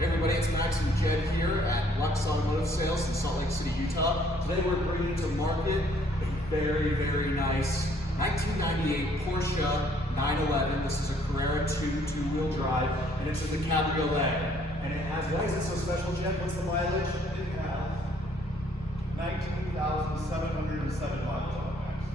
Hey everybody, it's Max and Jed here at LUXE Automotive Sales in Salt Lake City, Utah. Today we're bringing to market a very, very nice 1998 Porsche 911. This is a Carrera 2 two-wheel drive, and it's in the cabriolet. And it has, why is it so special, Jed? What's the mileage? It has 19,707 miles on it.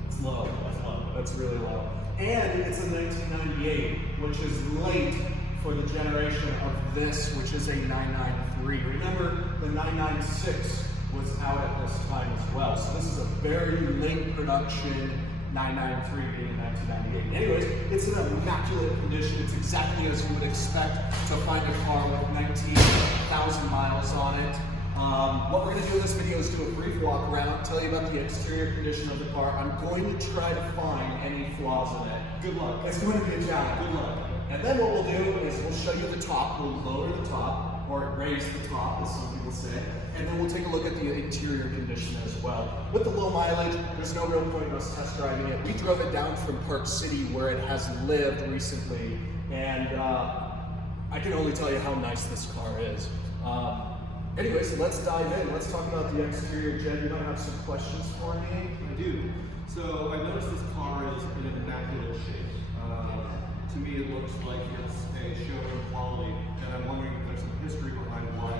It's low. That's low. That's really low. And it's a 1998, which is late for the generation of this, which is a 993. Remember, the 996 was out at this time as well. So this is a very late production 993 being 1998. Anyways, it's in immaculate condition. It's exactly as you would expect to find a car with 19,000 miles on it. What we're going to do in this video is do a brief walk around, tell you about the exterior condition of the car. I'm going to try to find any flaws in it. Good luck. It's going to be a challenge. Good luck. And then what we'll do is we'll show you the top. We'll lower the top, or raise the top, as some people say. And then we'll take a look at the interior condition as well. With the low mileage, there's no real point in us test driving it. We drove it down from Park City, where it has lived recently. And I can only tell you how nice this car is. Anyways, let's dive in. Let's talk about the exterior. Jed, you might have some questions for me? I do. So I noticed this car is in an immaculate shape. To me, it looks like it's a showroom quality, and I'm wondering if there's some history behind why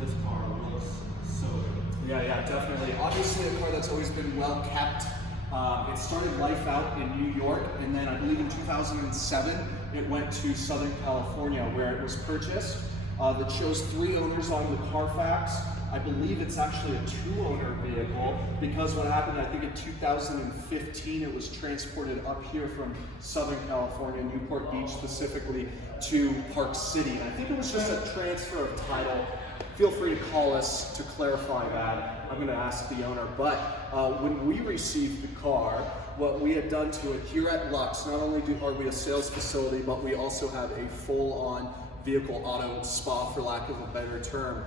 this car looks so good. Yeah, definitely. Obviously, a car that's always been well kept. It started life out in New York, and then I believe in 2007, it went to Southern California, where it was purchased. That shows 3 owners on the Carfax. I believe it's actually a 2-owner vehicle, because what happened, I think in 2015, it was transported up here from Southern California, Newport Beach specifically, to Park City. And I think it was just a transfer of title. Feel free to call us to clarify that. I'm gonna ask the owner. But when we received the car, what we had done to it here at LUXE, not only are we a sales facility, but we also have a full-on vehicle auto spa, for lack of a better term.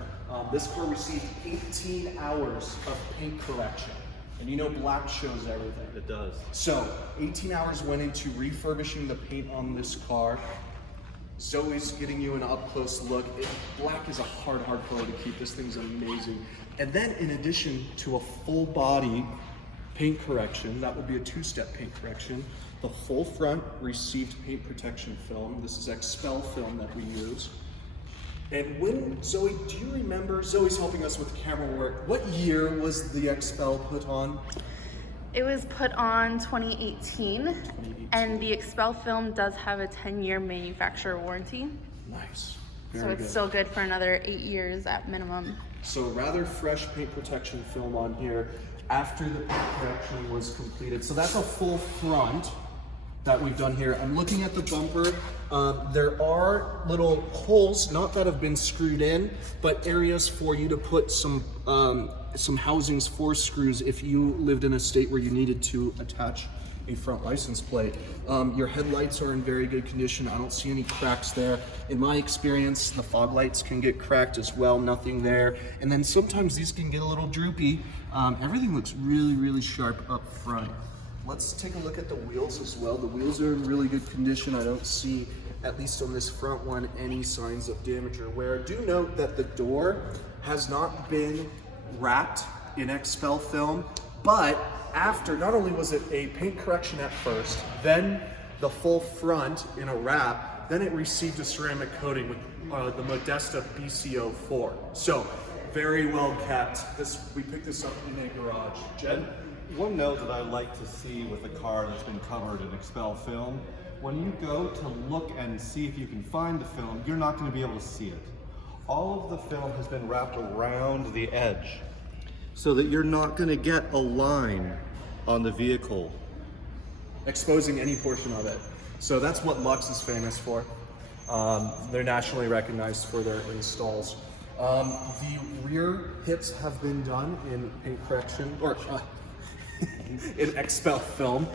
This car received 18 hours of paint correction. And you know black shows everything. It does. So 18 hours went into refurbishing the paint on this car. Zoe's getting you an up-close look. Black is a hard color to keep. This thing's amazing. And then in addition to a full body paint correction, that would be a 2-step paint correction. The full front received paint protection film. This is XPEL film that we use. And when, Zoe, do you remember, Zoe's helping us with camera work, what year was the XPEL put on? It was put on 2018, and the XPEL film does have a 10-year manufacturer warranty. Nice. So it's still good for another 8 years at minimum. So rather fresh paint protection film on here after the paint correction was completed. So that's a full front that we've done here. I'm looking at the bumper. There are little holes, not that have been screwed in, but areas for you to put some housings for screws if you lived in a state where you needed to attach a front license plate. Your headlights are in very good condition. I don't see any cracks there. In my experience, the fog lights can get cracked as well, nothing there. And then sometimes these can get a little droopy. Everything looks really sharp up front. Let's take a look at the wheels as well. The wheels are in really good condition. I don't see, at least on this front one, any signs of damage or wear. Do note that the door has not been wrapped in XPEL film, but after, not only was it a paint correction at first, then the full front in a wrap, then it received a ceramic coating with the Modesta BCO4. So, very well kept. We picked this up in a garage. Jed? One note that I like to see with a car that's been covered in XPEL film, when you go to look and see if you can find the film, you're not going to be able to see it. All of the film has been wrapped around the edge so that you're not going to get a line on the vehicle exposing any portion of it. So that's what LUXE is famous for. They're nationally recognized for their installs. The rear hits have been done in paint correction, or in XPEL film.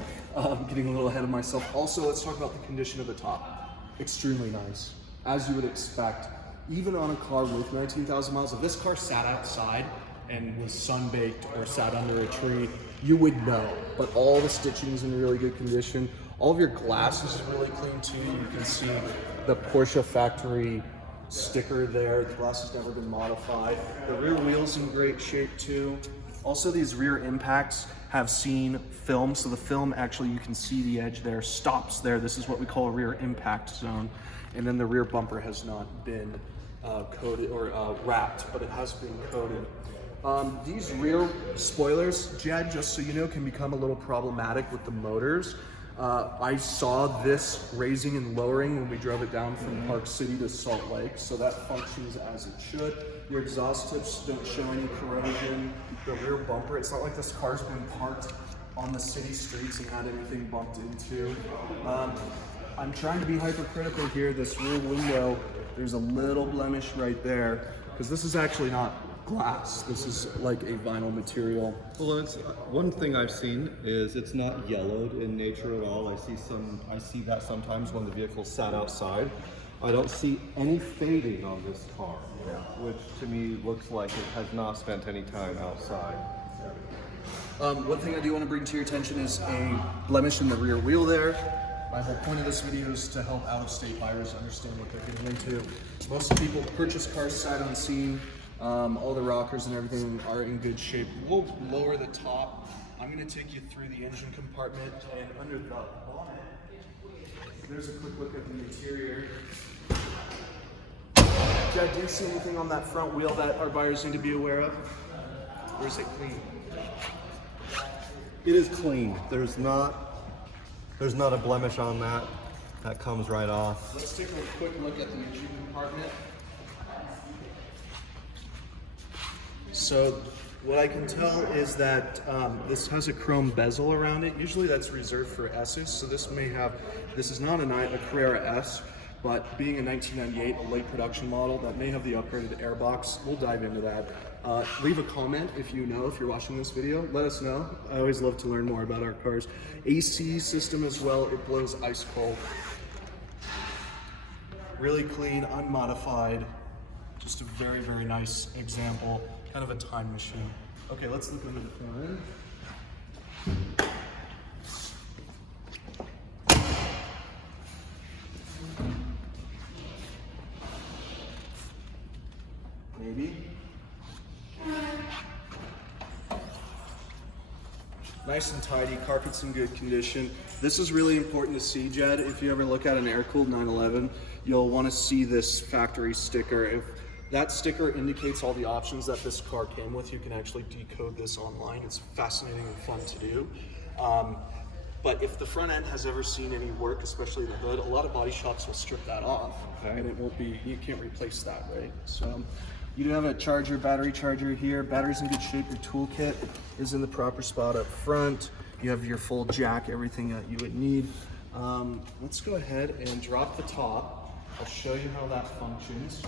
Getting a little ahead of myself. Also, let's talk about the condition of the top. Extremely nice, as you would expect. Even on a car with 19,000 miles, if this car sat outside and was sun-baked or sat under a tree, you would know. But all the stitching is in really good condition. All of your glass is really clean too. You can see the Porsche factory sticker there. The glass has never been modified. The rear wheel's in great shape too. Also, these rear impacts have seen film, so the film actually, you can see the edge there, stops there. This is what we call a rear impact zone. And then the rear bumper has not been coated or wrapped, but it has been coated. These rear spoilers, Jed, just so you know, can become a little problematic with the motors. I saw this raising and lowering when we drove it down from Park City to Salt Lake, so that functions as it should. Your exhaust tips don't show any corrosion. The rear bumper, it's not like this car's been parked on the city streets and had anything bumped into. I'm trying to be hypercritical here. This rear window, there's a little blemish right there, because this is actually not glass. This is like a vinyl material. Well, one thing I've seen is it's not yellowed in nature at all. I see that sometimes when the vehicle's sat outside. I don't see any fading on this car, which to me looks like it has not spent any time outside. One thing I do want to bring to your attention is a blemish in the rear wheel there. My whole point of this video is to help out-of-state buyers understand what they're getting into. Most people purchase cars sight unseen. All the rockers and everything are in good shape. We'll lower the top. I'm going to take you through the engine compartment and under the bonnet. There's a quick look at the interior. Jed, do you see anything on that front wheel that our buyers need to be aware of? Or is it clean? It is clean. There's not a blemish on that. That comes right off. Let's take a quick look at the engine compartment. So what I can tell is that this has a chrome bezel around it. Usually that's reserved for S's, so this is not a Carrera S, but being a 1998, a late production model, that may have the upgraded airbox. We'll dive into that. Leave a comment if you know, if you're watching this video, let us know. I always love to learn more about our cars. AC system as well, it blows ice cold. Really clean, unmodified, just a very, very nice example. Kind of a time machine. Okay, let's look under the front end. Maybe. Nice and tidy, carpet's in good condition. This is really important to see, Jed. If you ever look at an air-cooled 911, you'll want to see this factory sticker. If that sticker indicates all the options that this car came with, you can actually decode this online. It's fascinating and fun to do. But if the front end has ever seen any work, especially the hood, a lot of body shops will strip that off, and it won't be, you can't replace that, right? So you do have a charger, battery charger here. Battery's in good shape. Your toolkit is in the proper spot up front. You have your full jack, everything that you would need. Let's go ahead and drop the top. I'll show you how that functions.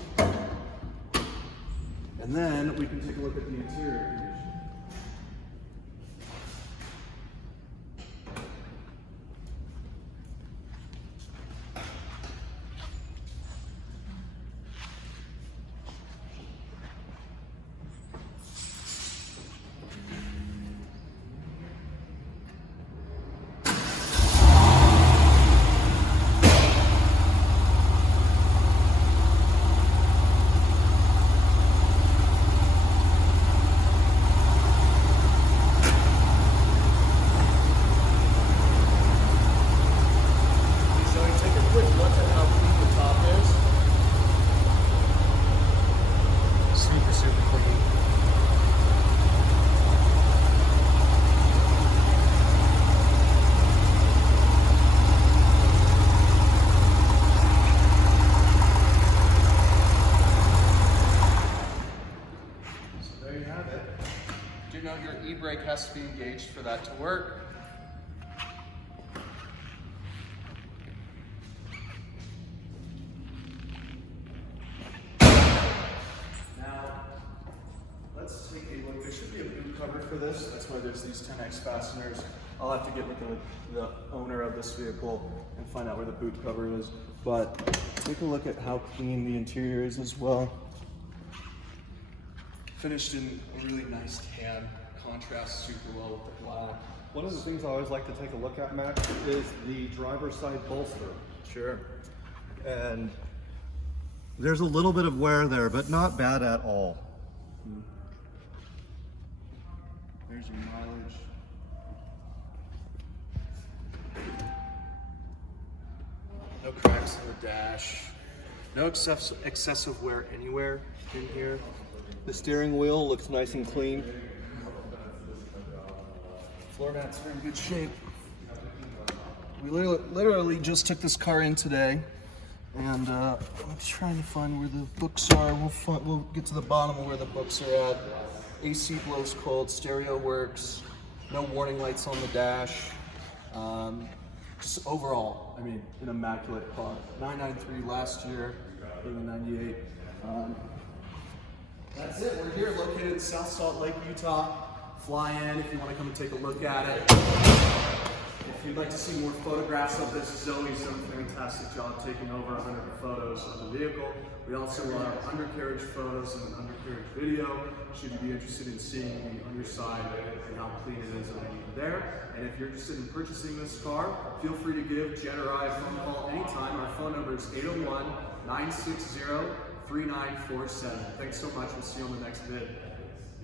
And then we can take a look at the interior condition. E-brake has to be engaged for that to work. Now, let's take a look. There should be a boot cover for this. That's why there's these 10X fasteners. I'll have to get with the owner of this vehicle and find out where the boot cover is. But take a look at how clean the interior is as well. Finished in a really nice tan. Contrasts super well with the black. One of the things I always like to take a look at, Max, is the driver's side bolster. Sure. And There's a little bit of wear there, but not bad at all. There's your mileage. No cracks in the dash. No excessive wear anywhere in here. The steering wheel looks nice and clean. Floor mats are in good shape. We literally just took this car in today, and I'm trying to find where the books are. We'll get to the bottom of where the books are at. AC blows cold, stereo works, no warning lights on the dash. Just overall, I mean, an immaculate car. 993 last year, even 98. That's it. We're here, located in South Salt Lake, Utah. Fly in if you want to come and take a look at it. If you'd like to see more photographs of this, Zoe's done a fantastic job taking over 100 photos of the vehicle. We also have undercarriage photos and an undercarriage video, should you be interested in seeing the underside and how clean it is there. And if you're interested in purchasing this car, feel free to give Jen or I a phone call anytime. Our phone number is 801-960-3947. Thanks so much. We'll see you on the next vid.